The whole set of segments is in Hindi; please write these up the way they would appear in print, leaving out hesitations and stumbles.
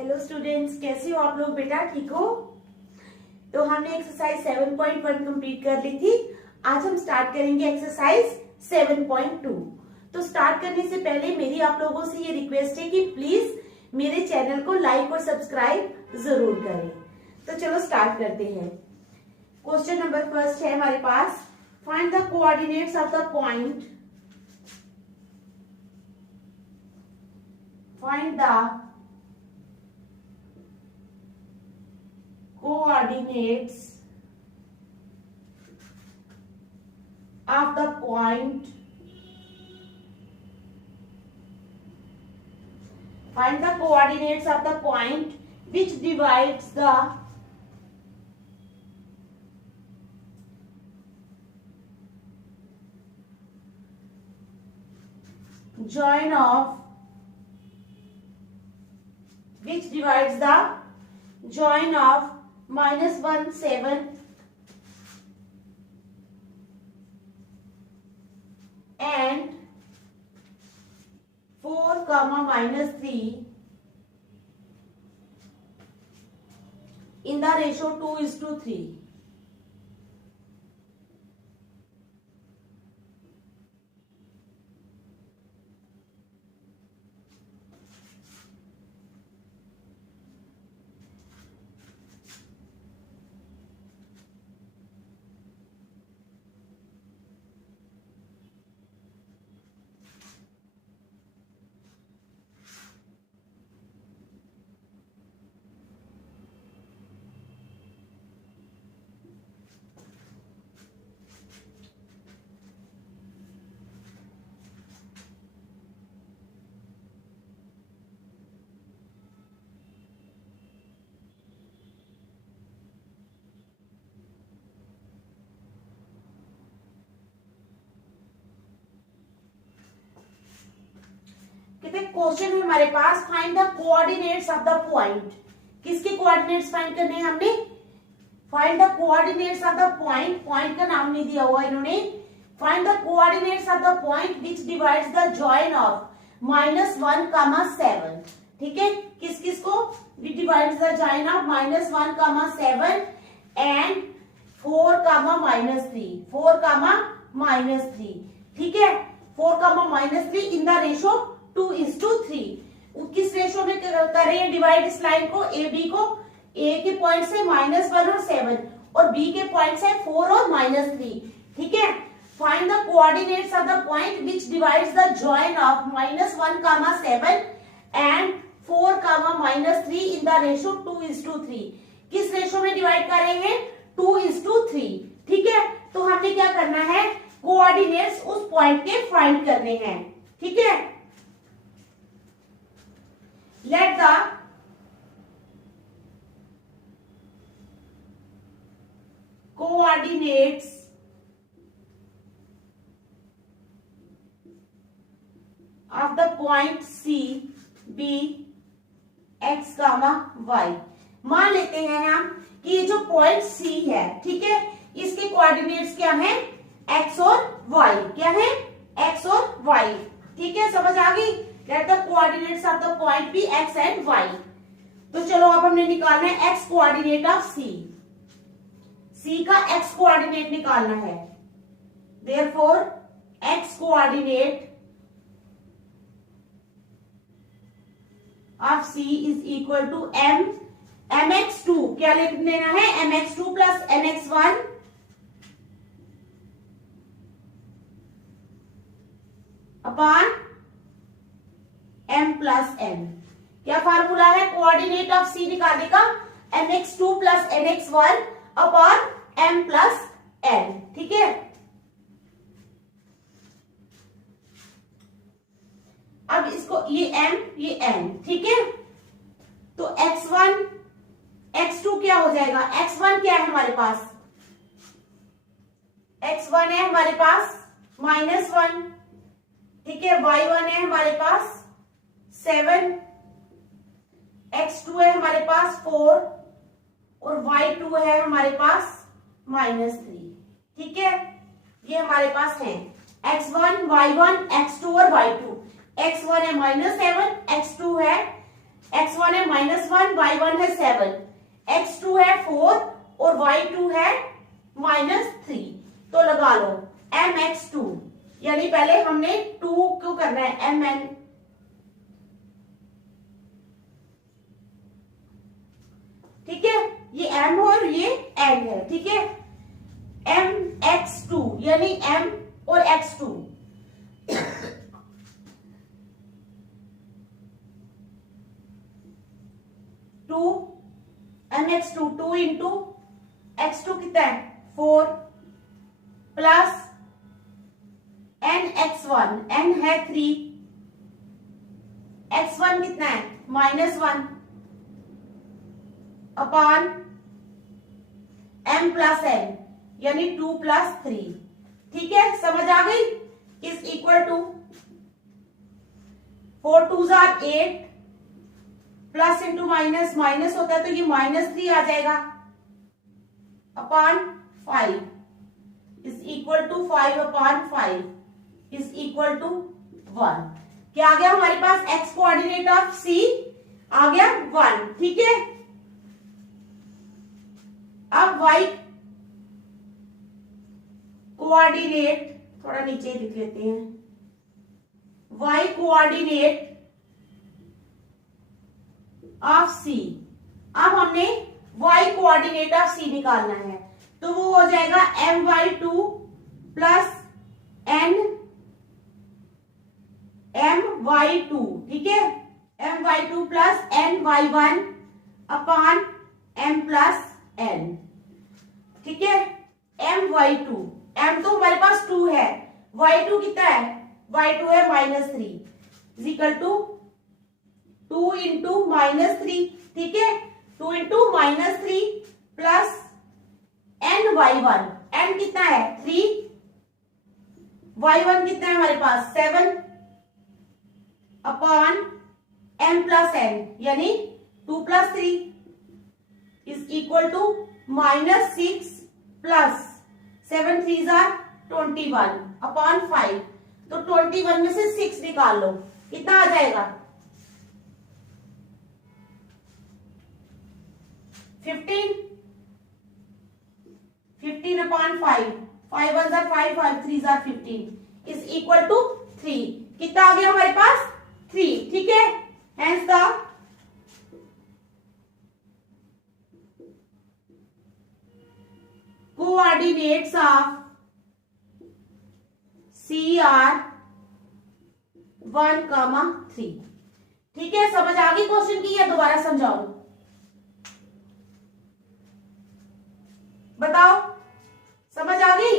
हेलो स्टूडेंट्स, कैसे हो आप लोग? बेटा ठीक हो? तो हमने एक्सरसाइज 7.1 कंप्लीट कर ली थी। आज हम स्टार्ट करेंगे एक्सरसाइज 7.2। तो स्टार्ट करने से पहले मेरी आप लोगों से ये रिक्वेस्ट है कि प्लीज मेरे चैनल को लाइक और सब्सक्राइब जरूर करें। तो चलो स्टार्ट करते हैं। क्वेश्चन नंबर फर्स्ट है हमारे पास, find the coordinates of the point, find the coordinates of the point, find the coordinates of the point which divides the join of -1 7 and 4, -3 in the ratio 2:3. Question है हमारे पास, find the coordinates of the point. किसके कोऑर्डिनेट्स फाइंड करने हैं हमने? Find the coordinates of the point, point का नाम नहीं दिया हुआ इन्होंने। Find the coordinates of the point which divides the join of -1, 7। ठीक है, किस किस को? Which divides the join of -1, 7 and 4, -3, 4, -3। ठीक है, 4, -3 इन द रेशो 2:3। किस रेशो में कर रहे हैं डिवाइड इस लाइन को? ए बी को, ए के पॉइंट से -1 और 7 और बी के पॉइंट से 4 और -3। ठीक है, find the coordinates of the point which divides the join of -1, 7 and 4, -3 in the ratio 2:3। किस रेशो में डिवाइड कर रहे हैं? 2:3। ठीक है, तो हमने क्या करना है? कोऑर्डिनेट्स उस पॉइंट के फाइंड करने हैं। ठीक है, let the coordinates of the point C be x, y। मान लेते हैं हम कि ये जो पॉइंट C है, ठीक है, इसके कोऑर्डिनेट्स क्या हैं? x और y। क्या है? x और y। ठीक है, समझ आ गई? Let the coordinates of the point be x and y। तो चलो अब हमने निकालना है x coordinate of C। C का x कोऑर्डिनेट निकालना है। Therefore x coordinate of C is equal to mx2। क्या लिख लेना है? mx2 plus mx1 upon m plus n। क्या फार्मूला है कोऑर्डिनेट ऑफ C निकालने का? mx2 plus nx1 upon m plus n। ठीक है, अब इसको ये m ये n। ठीक है, तो x1 x2 क्या हो जाएगा? x1 क्या है हमारे पास? x1 है हमारे पास -1। ठीक है, y1 है हमारे पास 7, x2 है हमारे पास 4 और y2 है हमारे पास -3। ठीक है, ये हमारे पास है x1, y1, x2 और y2। x1 है -7, x2 है x1 है -1, y1 है 7, x2 है 4 और y2 है -3। तो लगा लो mx2, यानी पहले हमने 2 क्यों करना है mn, ठीक है, ये m और ये n है, ठीक है, mx2 यानी m और x2 2 mx2 2 इंटू x2 कितना है 4 प्लस nx1 n है 3, x1 कितना है -1 अपॉन m प्लस n यानी 2 प्लस 3, ठीक है, समझ आ गई, is equal to 4 2s are 8 plus into minus, minus होता है तो ये -3 आ जाएगा upon 5 is equal to 5 upon 5 is equal to 1। क्या आ गया हमारे पास, x कोऑर्डिनेट ऑफ c आ गया 1, ठीक है। अब y कोऑर्डिनेट थोड़ा नीचे लिख लेते हैं, y कोऑर्डिनेट ऑफ c, अब हमने y कोऑर्डिनेट ऑफ c निकालना है, तो वो हो जाएगा my2 प्लस n my2, ठीक है, my2 plus n y1 upon m plus n, ठीक है, my2, m तो हमारे पास 2 है, y2 कितना है, y2 है -3 इज इक्वल टू 2 इंटू -3, ठीक है, 2 into -3 plus n y1, n कितना है 3, y1 कितना है हमारे पास 7 अपॉन m प्लस n यानी 2 plus 3 is equal to -6 plus 7 3s are 21 upon 5, तो 21 में से 6 निकाल लो, कितना आ जाएगा 15 upon 5, 5 1s are 5, 5 3s are 15 is equal to 3, कितना आ गया हमारे पास 3, ठीक है, hence the coordinates of C are 1, 3, ठीक है, समझ आ गई क्वेश्चन की या दोबारा समझाऊं, बताओ समझ आ गई।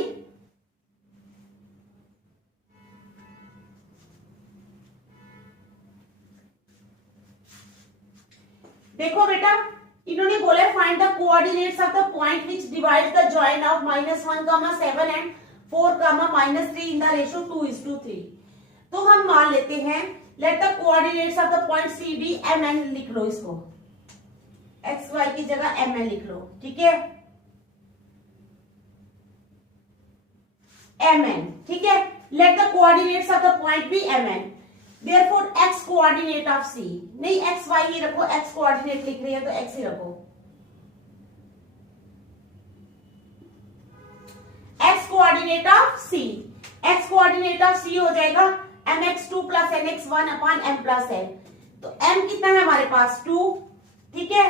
देखो बेटा, इन्होंने बोला find the coordinates of the point which divide the join of -1, 7 and 4, -3 in the ratio 2:3। तो हम मान लेते हैं let the coordinates of the point C be mn, लिख लो इसको, एक्स वाई की जगह mn लिख लो, ठीक है, mn, ठीक है, let the coordinates of the point be mn, therefore x coordinate of c, नहीं x y ही रखो, x कोऑर्डिनेट लिख रही है तो x ही रखो, x coordinate of c, x coordinate of c हो जाएगा mx2 plus nx1 upon m plus n, तो m कितना है हमारे पास 2, ठीक है,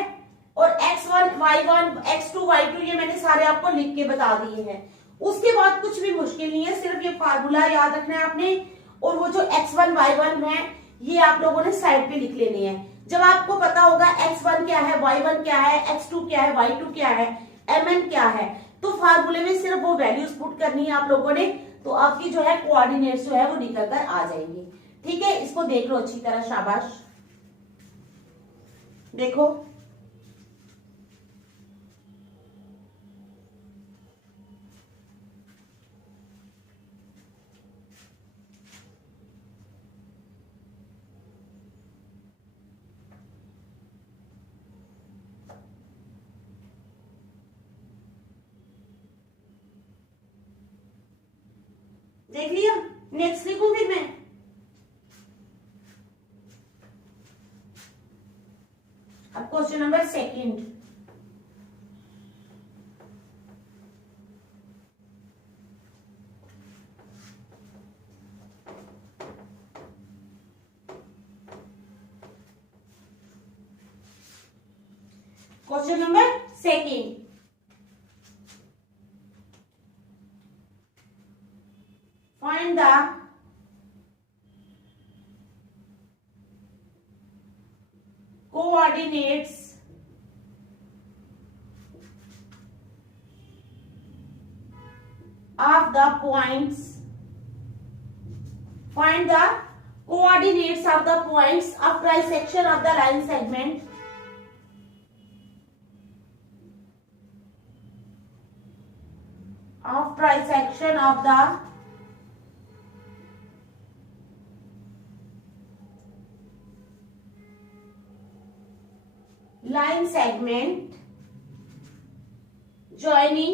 और x1 y1 x2 y2 ये मैंने सारे आपको लिख के बता दिए हैं। उसके बाद कुछ भी मुश्किल नहीं है, सिर्फ ये फार्मूला याद रखना है आपने, और वो जो x1 y1 है ये आप लोगों ने साइड पे लिख लेनी है। जब आपको पता होगा x1 क्या है, y1 क्या है, x2 क्या है, y2 क्या है, mn क्या है, तो फार्मूले में सिर्फ वो वैल्यूज पुट करनी है आप लोगों ने, तो आपकी जो है कोऑर्डिनेट्स जो है वो निकल कर आ जाएंगे, ठीक है। इसको देख लो अच्छी तरह, शाबाश, देखो देख लिया, नेक्स्ट लिखूं फिर मैं, अब question number second, question number second, find the coordinates of the points. Find the coordinates of the points of trisection of the line segment. Of trisection of the line segment joining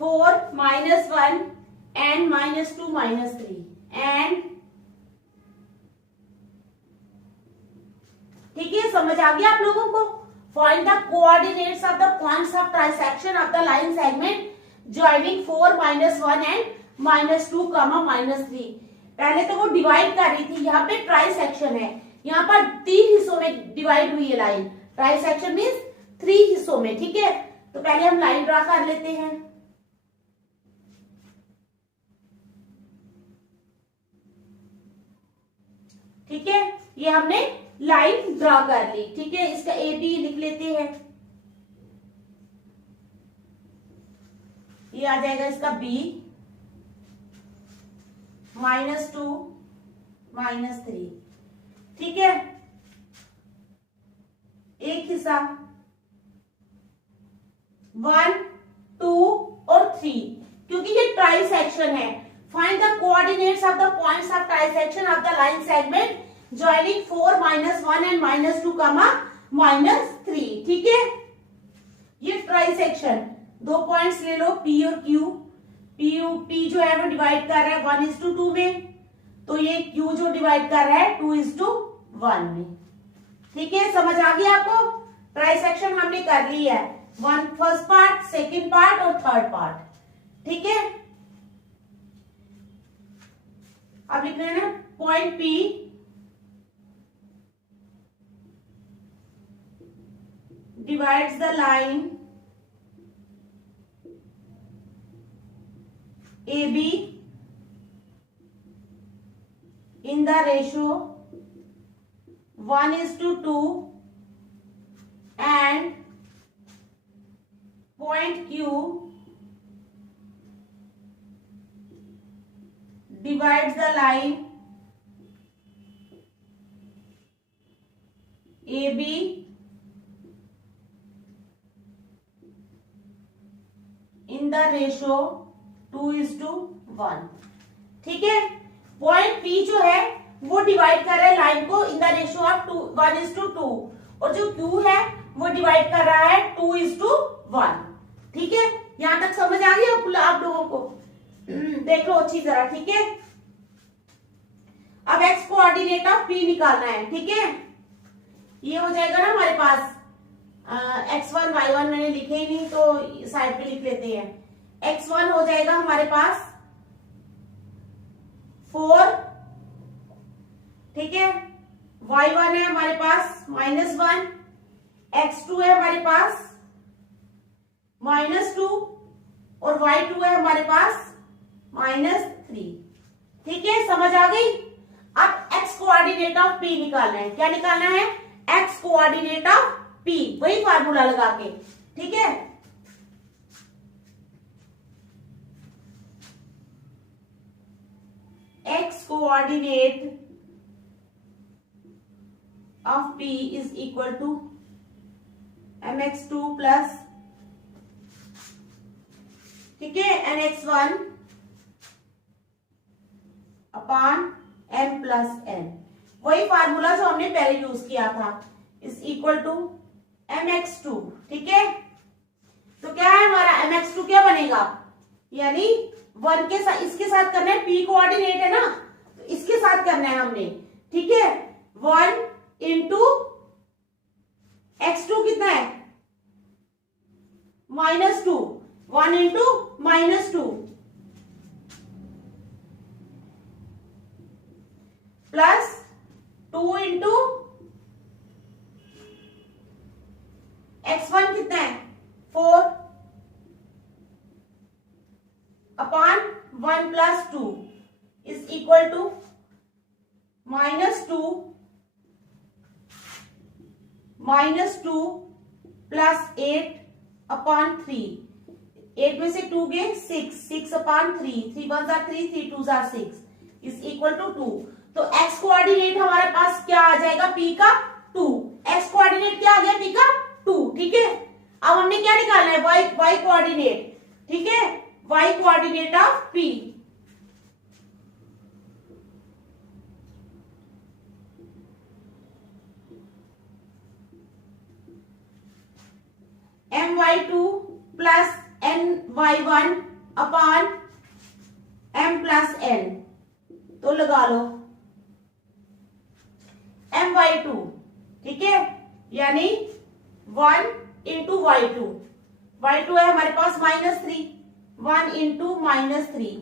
4 minus 1 and minus 2 minus 3 and ठीक है, समझ आ गया आप लोगों को। Find the coordinates of the points of transaction of the line segment joining 4 minus 1 and minus 2 minus 3। पहले तो वो डिवाइड कर रही थी, यहाँ पे ट्राई सेक्शन है, यहाँ पर 3 हिस्सों में डिवाइड हुई है लाइन। ट्राई सेक्शन मीन्स 3 हिस्सों में, ठीक है। तो पहले हम लाइन ड्रा कर लेते हैं। ठीक है, ये हमने लाइन ड्रा कर ली, ठीक है। इसका ए बी लिख लेते हैं, ये आ जाएगा इसका बी, -2 -3, ठीक है। एक हिस्सा 1 2 और 3, क्योंकि ये ट्राई सेक्शन है। Find the coordinates of the points of try section of the line segment joining 4 minus 1 and minus 2 minus 3, ठीक है। ये ट्राई सेक्शन, 2 पॉइंट्स ले लो P और Q। P जो है वो डिवाइड कर रहा है 1:2 में, तो ये Q जो डिवाइड कर रहा है 2:1 में, ठीक है। समझ आ गया आपको। ट्राई सेक्शन हमने कर ली है, फर्स्ट पार्ट, सेकंड पार्ट और थर्ड पार्ट, ठीक है। अब लिख रहे हैं ना, point P divides the line AB in the ratio 1:2 and point Q divides the line AB in the ratio 2:1, ठीक है। पॉइंट P जो है वो डिवाइड कर रहा है लाइन को इन द रेशियो ऑफ 1:2, और जो Q है वो डिवाइड कर रहा है 2:1, ठीक है। यहां तक समझ आ गई आप लोगों को? देख लो अच्छी तरह, ठीक है। अब x कोऑर्डिनेट ऑफ P निकालना है, ठीक है। ये हो जाएगा ना हमारे पास x1 y1 मैंने लिखे ही नहीं, तो साइड पे लिख लेते हैं। x1 हो जाएगा हमारे पास 4, ठीक है। y1 है हमारे पास -1, x2 है हमारे पास -2 और y2 है हमारे पास -3, ठीक है। समझ आ गई। अब x कोऑर्डिनेट ऑफ P निकालना है। क्या निकालना है? x कोऑर्डिनेट ऑफ P, वही फार्मूला लगा के, ठीक है। x coordinate of P is equal to mx2 plus, ठीक है, nx1 upon m plus n, वही फार्मूला जो हमने पहले यूज किया था, इज इक्वल टू mx2, ठीक है। तो क्या है हमारा mx2, क्या बनेगा? यानी 1 के साथ, इसके साथ करना है, p कोऑर्डिनेट है ना, तो इसके साथ करना है हमने, ठीक है। 1 इंटू x2 कितना है, -2, 1 इंटू -2 प्लस 2 इंटू x1 कितना है 4 upon 1 plus 2 is equal to -2 plus 8 upon 3, 8 में से 2 गए 6 अपॉन 3, 3 1 जा 3, 3 2 जा 6 इज इक्वल टू 2। तो x कोऑर्डिनेट हमारे पास क्या आ जाएगा, p का 2। x कोऑर्डिनेट क्या आ गया, p का 2, ठीक है। अब हमने क्या निकालना है, y कोऑर्डिनेट, ठीक है, y coordinate of p। my2 plus ny1 upon m plus n, तो लगा लो my2, ठीक है, यानी 1 इंटू y2, y2 है हमारे पास -3, 1 इंटू -3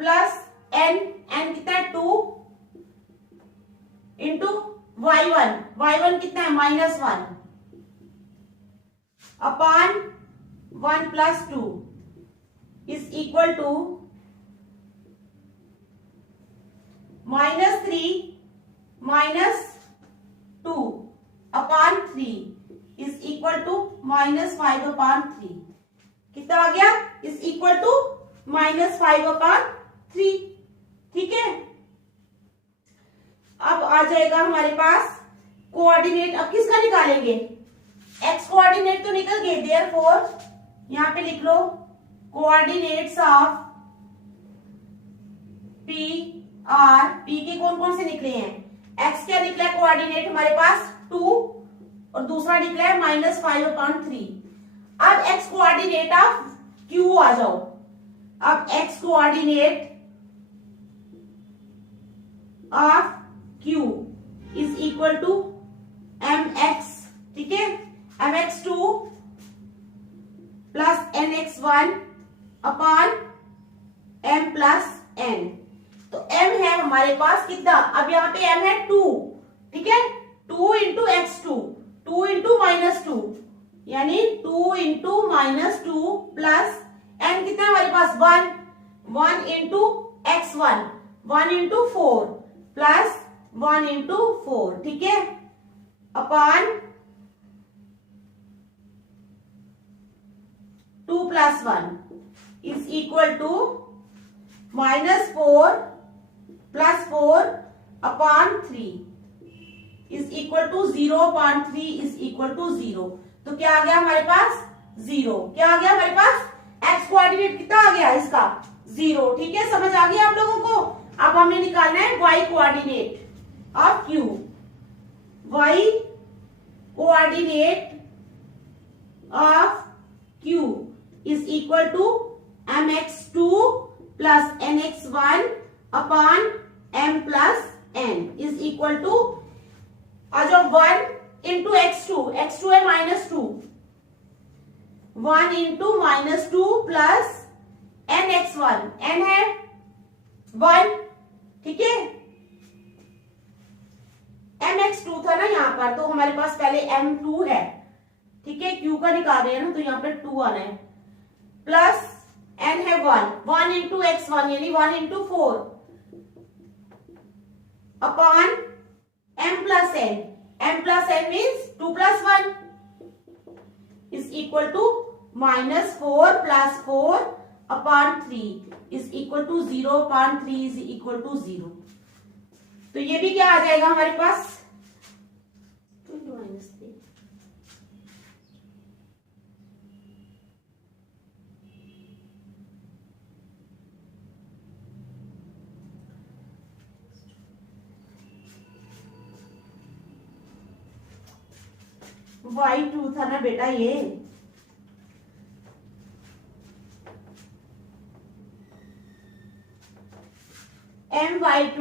प्लस n कितना है 2 इंटू y1 कितना है -1 upon 1 plus 2 is equal to -3 -2 upon 3 is equal to -5 upon 3। कितना आ गया, इज इक्वल टू -5 अपॉन 3, ठीक है। अब आ जाएगा हमारे पास कोऑर्डिनेट, अब किसका निकालेंगे, x कोऑर्डिनेट तो निकल गए, देयरफॉर यहां पे लिख लो coordinates of p r, p के कौन कौन से निकले हैं, x क्या निकला है कोऑर्डिनेट हमारे पास 2 और दूसरा निकला है -5 अपॉन 3। अब x कोऑर्डिनेट ऑफ q आ जाओ, अब x coordinate of q is equal to mx, ठीक है, mx2 plus nx1 upon m plus n। तो m है हमारे पास कितना, अब यहाँ पे m है 2, ठीक है, 2 इंटू x2, 2 इंटू -2 यानी 2 इंटू -2 प्लस n कितना है हमारे पास 1 into x1, 1 into 4 plus 1 into 4, ठीक है, upon 2 plus 1 is equal to -4 plus 4 upon 3 is equal to 0 upon 3 is equal to 0। तो क्या आ गया हमारे पास 0, क्या आ गया हमारे पास, x कोऑर्डिनेट कितना आ गया इसका 0, ठीक है, समझ आ गया आप लोगों को। अब हमने निकालना है y coordinate of q, y coordinate of q is equal to mx2 plus nx1 upon m plus n is equal to, आ जाओ 1 इंटू x2 है -2, 1 इंटू -2 प्लस nx1, n है 1, ठीक है, mx2 था ना यहाँ पर, तो हमारे पास पहले m2 है, ठीक है, q का निकाल रहे हैं ना, तो यहाँ पर 2 आना है, प्लस n है 1 इंटू x1 यानी 1 into 4 upon m plus n means 2 plus 1 is equal to -4 plus 4 upon 3 is equal to 0 upon 3 is equal to 0। तो ये भी क्या आ जाएगा हमारे पास y2 था ना बेटा, ये my2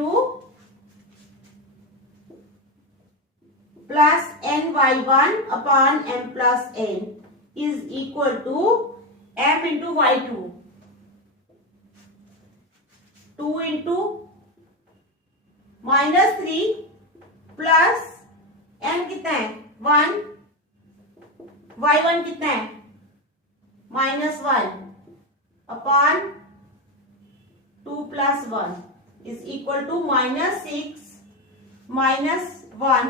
plus ny1 upon m plus n is equal to m into y2, 2 into -3 plus m कितना है 1, y1 कितना है -1 upon 2 plus 1 is equal to -6 minus 1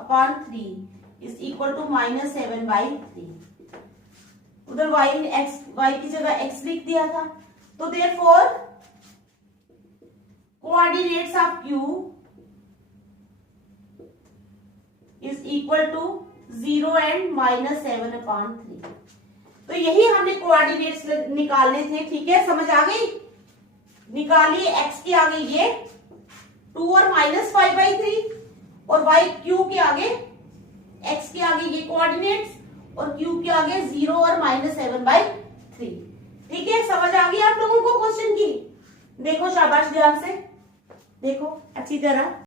upon 3 is equal to -7/3। उधर y की जगह x लिख दिया था, तो therefore coordinates of q is equal to 0 and -7/3। तो यही हमने कोऑर्डिनेट्स निकालने थे। ठीक है, समझ आ गई? निकालिए, x के आगे ये 2 और -5/3 और y q के आगे x के आगे ये कोऑर्डिनेट्स और q के आगे 0 और -7/3। ठीक है, समझ आ गई आप लोगों को क्वेश्चन की? देखो शाबाश, ध्यान से देखो अच्छी तरह।